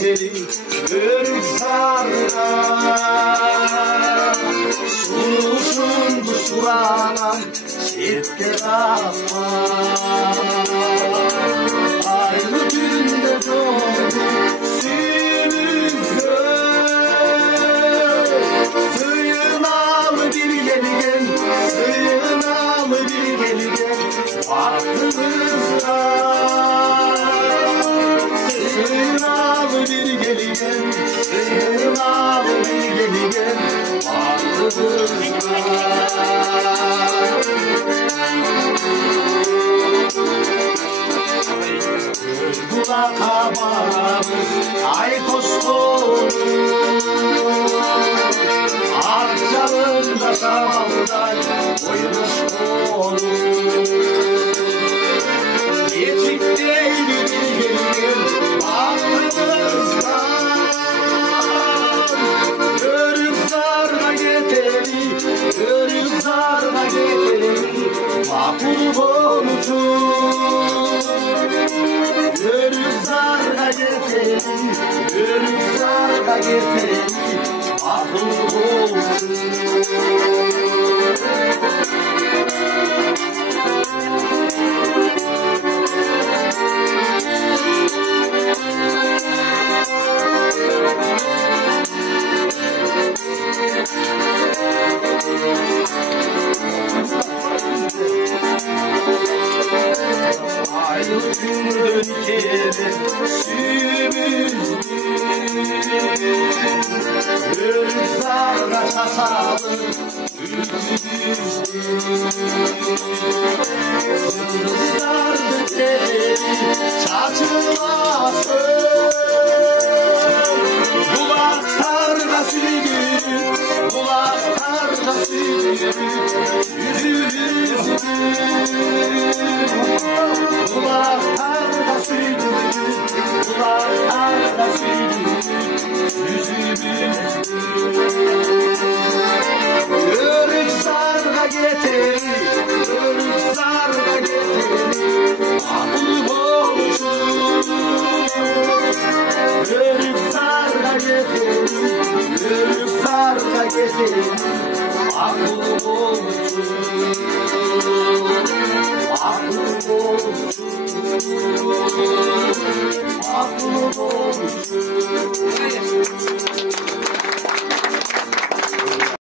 getirip Gürüzar'da Suluşun bu sulanam Şirke kapma Aynı günde doğdu suyumuz Sığınalı bir gelgen Sığınalı bir gelgen Aklımızda Sığınalı bir gelgen Sığınalı bir gelgen Aklımızda Kulak haberimiz Aytos dolu Akçalında şamalday Oymuş kolu Geçikteydi bir gelin Aklımızdan Gürüzar'da getiri Gürüzar'da getiri Makul olacak Gürüzar'da getiri Gürüzar'da getiri Makul olacak Aynı gündün kere sümüzdü Gürüzar'da çatalı yüzüzdü Gürüzar'da teleri çatılmasın Bulaklarda sürgün Bulaklarda sürgün Yüzüzdü Kulaklarda sürgün, kulaklarda sürgün